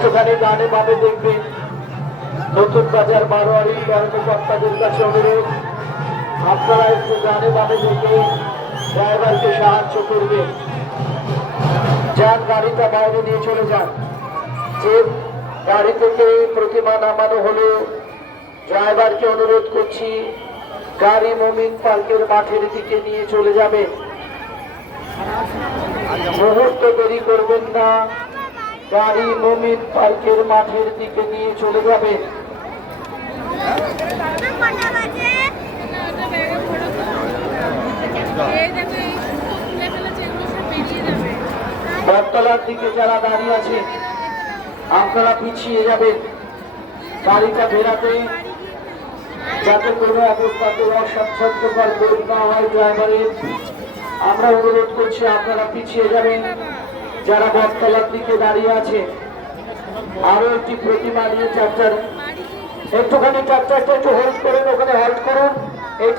একটুখানি ডানে বামে দেখবেন। নতুন বাজার বারোয়ারি কর্মকর্তাদের কাছে অনুরোধ, আপনারা একটু ডানে বামে দেখে ড্রাইভারকে সাহায্য করবেন। যান, গাড়িটা বাইরে নিয়ে চলে যান। যে গাড়ি থেকে প্রতিমা নামানো হলো, ড্রাইভারকে অনুরোধ করছি গাড়ি মমিন পার্কের মাঠের দিকে নিয়ে চলে যাবে। মুহূর্ত দেরি করবেন না, গাড়ি মমিন পার্কের মাঠের দিকে নিয়ে চলে যাবে। বটতলার দিকে যারা দাঁড়িয়ে আছে আপনারা পিছিয়ে যাবেন, গাড়িটা বেরাতে যাতে কোনো অবস্থাতে অস্বাচ্ছন্দ্যকর বোধ না হয় ড্রাইভারের। আমরা অনুরোধ করছি আপনারা পিছিয়ে যাবেন যারা বটতলার দিকে দাঁড়িয়ে আছে। আরো একটি প্রতিমা নিয়ে ট্রাক্টর, একটুখানি ট্রাক্টরটা একটু হোল্ড করেন, ওখানে হল্ট করুন।